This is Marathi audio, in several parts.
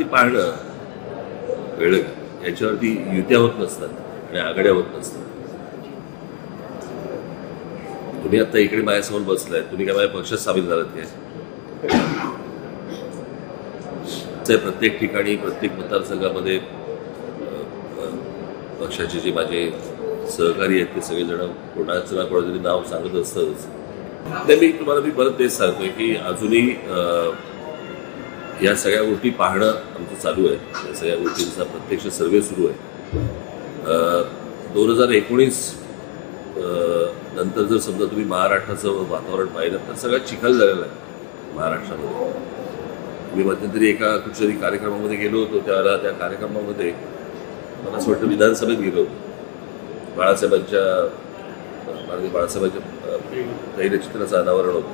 पक्षावरती पाहणं कळलं का, याच्यावरती युत्या होत नसतात आणि आघाड्या होत नसतात. तुम्ही आता इकडे माझ्यासमोर बसलाय, तुम्ही काय माझ्या पक्षात सामील झालात काय? प्रत्येक ठिकाणी प्रत्येक मतदारसंघामध्ये पक्षाचे जे माझे सहकारी आहेत ते सगळेजण कोणाचं ना कोणातरी नाव सांगत असतंच. मी परत तेच सांगतोय की अजूनही या सगळ्या गोष्टी पाहणं आमचं चालू आहे. या सगळ्या गोष्टींचा प्रत्यक्ष सर्वे सुरू आहे. 2019 नंतर जर समजा तुम्ही महाराष्ट्राचं वातावरण पाहिलं तर सगळ्यात चिखल झालेला आहे महाराष्ट्रामध्ये. मी मध्यंतरी एका कुठच्याही कार्यक्रमामध्ये गेलो होतो, त्यावेळेला त्या कार्यक्रमामध्ये मला असं वाटतं विधानसभेत गेलो होतो. बाळासाहेबांच्या तैलचित्राचं अनावरण होतं.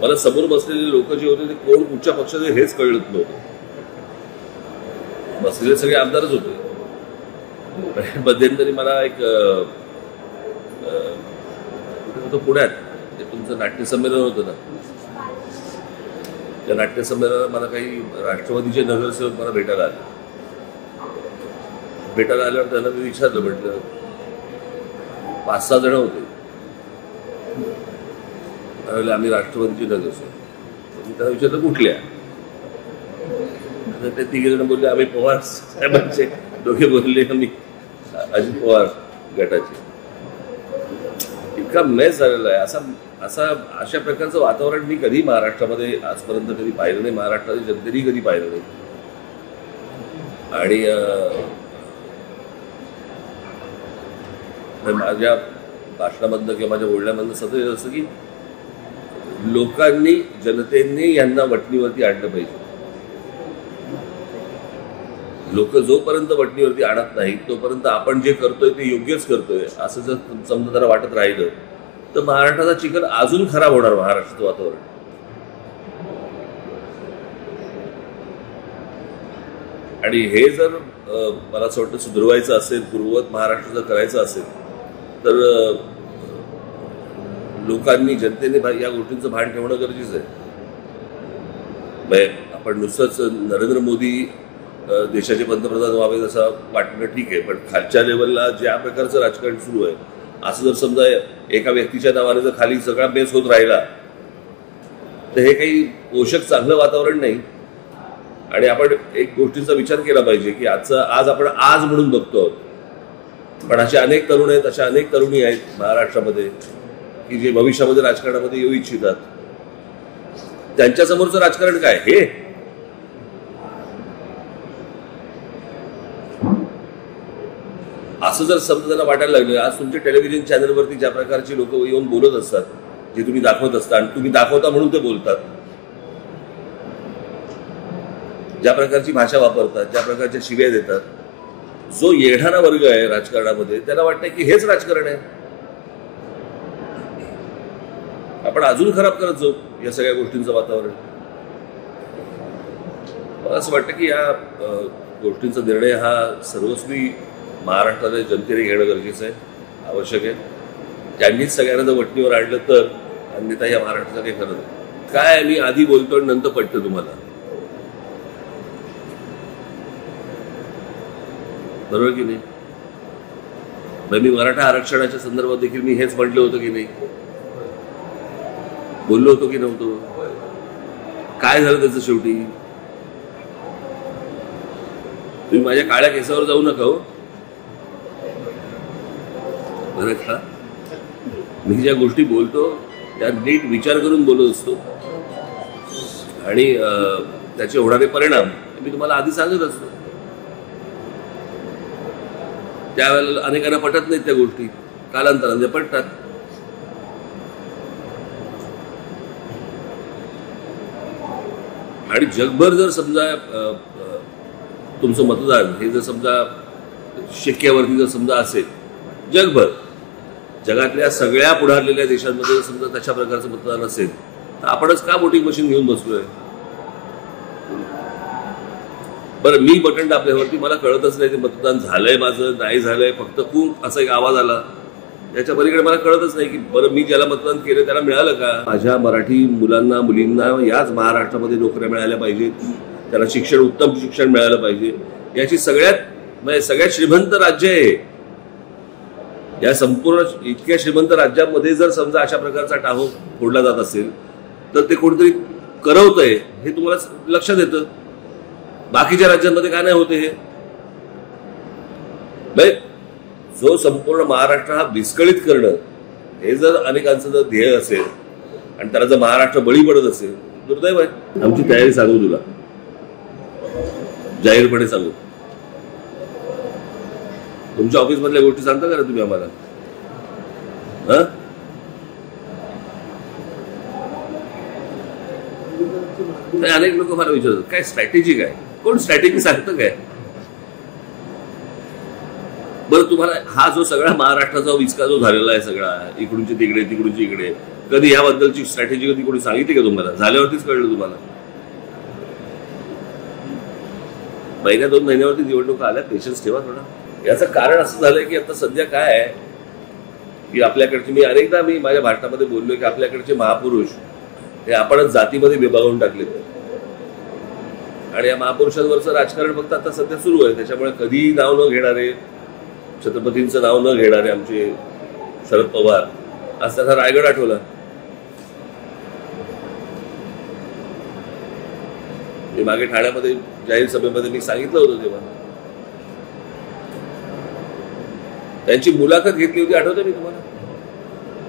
मला समोर बसलेले लोक जे होते ते कोण कुठच्या पक्षाचे हेच कळत नव्हतं. बसलेले सगळे आमदारच होते. मध्यंतरी मला एक कुठे होतं पुण्यात, ते तुमचं नाट्यसंमेलन होतं ना, त्या नाट्यसंमेलनाला मला काही राष्ट्रवादीचे नगरसेवक मला भेटायला आल्यावर त्यांना मी विचारलं, म्हटलं 5-6 जण होते, आम्ही राष्ट्रवादीचे नगरसेवक. मी त्यांना विचारलं कुठल्या, ते 3 जण बोलले आम्ही पवार साहेबांचे. दोघे बोलले आम्ही अजित पवार गटाचे. इतका मेस झालेला आहे. अशा प्रकारचं वातावरण मी कधी महाराष्ट्रामध्ये आजपर्यंत कधी पाहिलं नाही, महाराष्ट्रातील जनतेने कधी पाहिलं नाही. आणि माझ्या भाषणामधनं किंवा माझ्या बोलण्यामधनं सतत असं की लोकांनी, जनतेने यांना वटणीवरती आणलं पाहिजे. लोक जोपर्यंत वटणीवरती आणत नाहीत तोपर्यंत आपण जे करतोय ते योग्यच करतोय असं जर समजा जरा वाटत राहिलं तर महाराष्ट्राचा चिखल अजून खराब होणार. महाराष्ट्राचं वातावरण आणि हे जर मला असं वाटतं सुधारवायचं असेल, पूर्ववत महाराष्ट्र जर करायचं असेल तर लोकांनी, जनतेने या गोष्टींचं भान ठेवणं गरजेचं आहे. आपण नुसतंच नरेंद्र मोदी देशाचे पंतप्रधान व्हावे असं वाटणं ठीक आहे, पण खालच्या लेवलला ज्या प्रकारचं राजकारण सुरू आहे असं जर समजा एका व्यक्तीच्या नावाने जर खाली सगळा बेस होत राहिला तर हे काही पोषक चांगलं वातावरण नाही. आणि आपण एक गोष्टीचा विचार केला पाहिजे की आज आपण आज म्हणून बघतो आहोत, पण असे अनेक तरुण आहेत, अशा अनेक तरुणी आहेत महाराष्ट्रामध्ये की जे भविष्यामध्ये राजकारणामध्ये येऊ इच्छितात. त्यांच्यासमोरचं राजकारण काय हे असं जर समजा त्यांना वाटायला लागलं. आज तुमच्या टेलिव्हिजन चॅनलवरती ज्या प्रकारची लोक येऊन बोलत असतात, जे तुम्ही दाखवत असता आणि तुम्ही दाखवता म्हणून ते बोलतात, ज्या प्रकारची भाषा वापरतात, ज्या प्रकारच्या शिव्या देतात, जो येणारा वर्ग आहे राजकारणामध्ये त्याला वाटतं की हेच राजकारण आहे. आपण अजून खराब करत जाऊ या सगळ्या गोष्टींचं वातावरण. मला असं वाटतं की या गोष्टींचा निर्णय हा सर्वस्वी महाराष्ट्राच्या जनतेने घेणं गरजेचं आहे, आवश्यक आहे. त्यांनीच सगळ्यांना जर वटणीवर आणलं तर, अन्यथा या महाराष्ट्राचं काही खरं नाही. काय मी आधी बोलतो आणि नंतर पटतं तुम्हाला, बरोबर की नाही? मी मराठा आरक्षणाच्या संदर्भात देखील मी हेच म्हटलं होतं की नाही, बोललो होतो की नव्हतो? काय झालं त्याचं शेवटी? तुम्ही माझ्या काळ्या केसावर जाऊ नका हो, बरं का? मी ज्या गोष्टी बोलतो त्या नीट विचार करून बोलत असतो आणि त्याचे होणारे परिणाम मी तुम्हाला आधी सांगत असतो. त्यावेळेला अनेकांना पटत नाहीत त्या गोष्टी, कालांतराने पटतात. आणि जगभर जर समजा तुमचं मतदान हे जर समजा शिक्क्यावरती जर समजा असेल, जगभर जगातल्या सगळ्या पुढारलेल्या देशांमध्ये जर समजा तशा प्रकारचं मतदान असेल तर आपणच का वोटिंग मशीन घेऊन बसलोय? बरं, मी बटन दाबल्यावरती मला कळतच नाही ते मतदान झालंय माझं नाही झालंय, फक्त खूप असा एक आवाज आला त्याच्या पलीकडे मला कळतच नाही की बरं मी ज्याला मतदान केलं त्याला मिळालं का. माझ्या मराठी मुलांना मुलींना याच महाराष्ट्रामध्ये नोकऱ्या मिळाल्या पाहिजेत, त्याला शिक्षण उत्तम शिक्षण मिळालं पाहिजे, याची सगळ्यात श्रीमंत राज्य आहे. या संपूर्ण इतक्या श्रीमंत राज्यामध्ये जर समजा अशा प्रकारचा टाहो फोडला जात असेल तर ते कोणतरी करवतंय हे तुम्हाला लक्षात येतं. बाकीच्या राज्यांमध्ये काय नाही होते हे. जो संपूर्ण महाराष्ट्र हा विस्कळीत करणं हे जर अनेकांचं जर ध्येय असेल आणि त्याला जर महाराष्ट्र बळी पडत असेल दुर्दैव आहे. आमची तयारी सांगू तुला, जाहीरपणे सांगू. तुमच्या ऑफिस मधल्या गोष्टी सांगता का तुम्ही आम्हाला? अनेक लोक मला विचारतात काय स्ट्रॅटेजी काय, कोण स्ट्रॅटेजी सांगतं काय? बरं तुम्हाला हा जो सगळा महाराष्ट्राचा विस्का जो झालेला आहे सगळा इकडूनची तिकडे तिकडूनची इकडे, कधी याबद्दलची स्ट्रॅटेजी कधी कोणी सांगितली का तुम्हाला? झाल्यावरतीच कळलं तुम्हाला. महिन्या 2 महिन्यावरती निवडणुका आल्या, पेशन्स ठेवा थोडा. याचं कारण असं झालंय की आता सध्या काय आहे की आपल्याकडचे मी माझ्या भाषणामध्ये बोललोय की आपल्याकडचे महापुरुष हे आपणच जातीमध्ये विभागून टाकलेत आणि या महापुरुषांवरचं राजकारण फक्त आता सध्या सुरू आहे. त्याच्यामुळे कधी नाव न घेणारे, छत्रपतींचं नाव न घेणारे आमचे शरद पवार, आज त्यांना रायगड आठवला. मी मागे ठाण्यामध्ये जाहीर सभेमध्ये मी सांगितलं होतं तेव्हा त्यांची मुलाखत घेतली होती, आठवतं मी तुम्हाला?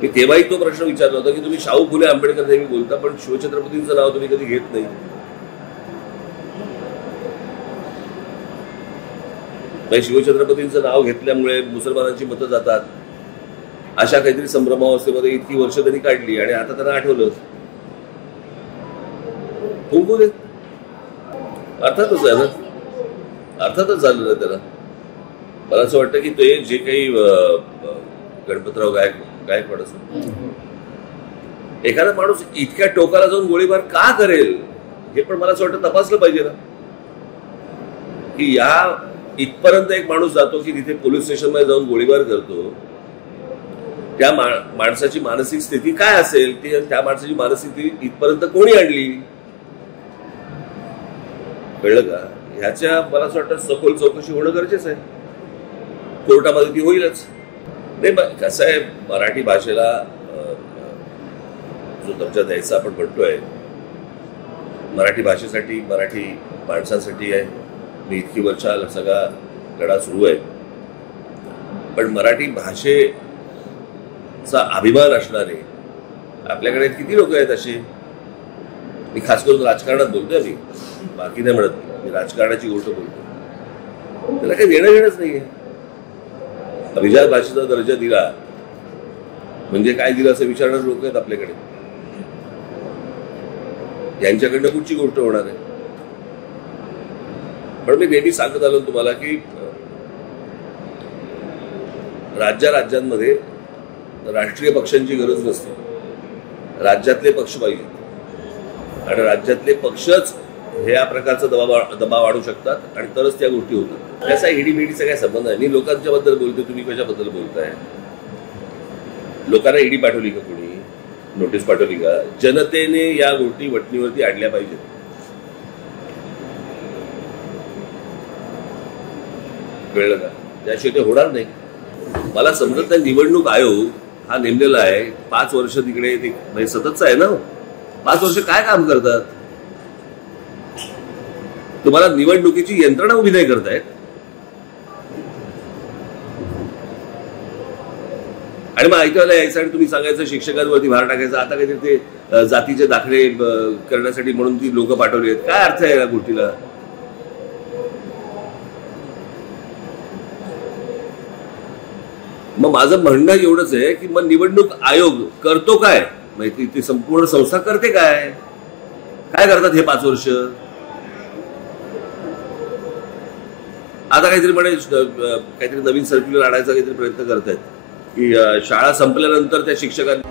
मी तेव्हाही तो प्रश्न विचारला होता की तुम्ही शाहू फुले आंबेडकर नेहमी बोलता पण शिवछत्रपतींचं नाव तुम्ही कधी घेत नाही. शिवछत्रपतींचं नाव घेतल्यामुळे मुसलमानांची मतं जातात अशा काहीतरी संभ्रमावस्थेमध्ये इतकी वर्ष त्यांनी काढली आणि आता त्यांना आठवलं. कुंकू देत अर्थातच आहे ना, अर्थातच झालं ना त्याला. मला असं वाटतं की ते जे काही गणपतराव गायकवाड असं एखादा माणूस इतक्या टोकाला जाऊन गोळीबार का करेल हे पण मला असं वाटतं तपासलं पाहिजे ना. की या इथपर्यंत एक माणूस जातो की तिथे पोलीस स्टेशनमध्ये जाऊन गोळीबार करतो, त्या माणसाची मानसिक स्थिती काय असेल, त्या माणसाची मानसिक स्थिती इथपर्यंत कोणी आणली, कळलं का? ह्याच्या मला असं वाटतं सखोल चौकशी होणं गरजेचं आहे. कोर्टामध्ये ती होईलच. नाही कसं आहे, मराठी भाषेला जो दर्जा द्यायचा आपण म्हणतोय, मराठी भाषेसाठी मराठी माणसांसाठी आहे. मी इतकी वर्षा सगळा लढा सुरू आहे, पण मराठी भाषेचा अभिमान असणारे आपल्याकडे किती लोक आहेत असे. मी खास करून राजकारणात बोलतोय, मी बाकी नाही म्हणत, मी राजकारणाची गोष्ट बोलतो. त्याला काही देणं घेणंच नाहीये. अभिजात भाषेचा दर्जा दिला म्हणजे काय दिलं असं विचारणारे लोक आहेत आपल्याकडे. यांच्याकडनं कुठची गोष्ट होणार आहे? पण मी नेहमी सांगत आलो तुम्हाला की राज्यांमध्ये राष्ट्रीय पक्षांची गरज नसते, राज्यातले पक्ष पाहिजे आणि राज्यातले पक्षच हे या प्रकारचा दबाव आणू शकतात आणि तरच त्या गोष्टी होतात. त्याचा ईडीबीडीचा काय संबंध आहे? मी लोकांच्या बद्दल बोलतो, तुम्ही कशाबद्दल बोलताय? लोकांना ईडी पाठवली का, कोणी नोटीस पाठवली का? जनतेने या गोष्टी वटणीवरती आणल्या पाहिजेत. कळलं का? त्याशिवाय ते होणार नाही. मला समजत नाही, निवडणूक आयोग हा नेमलेला आहे 5 वर्ष तिकडे, ते म्हणजे सततच आहे ना. 5 वर्ष काय काम करतात? तुम्हाला निवडणुकीची यंत्रणा उभी नाही करतायत आणि मग ऐकायला यायचं आणि तुम्ही सांगायचं शिक्षकांवरती भार टाकायचा. आता काहीतरी ते जातीचे दाखले करण्यासाठी म्हणून ती लोक पाठवली आहेत. काय अर्थ आहे या गोष्टीला? मग माझं म्हणणं एवढंच आहे की मग निवडणूक आयोग करतो काय, माहिती ती संपूर्ण संस्था करते काय? काय करतात हे 5 वर्ष? आता काहीतरी म्हणे काहीतरी नवीन सर्क्युलर आणायचा काहीतरी प्रयत्न करतायत की शाळा संपल्यानंतर त्या शिक्षकांना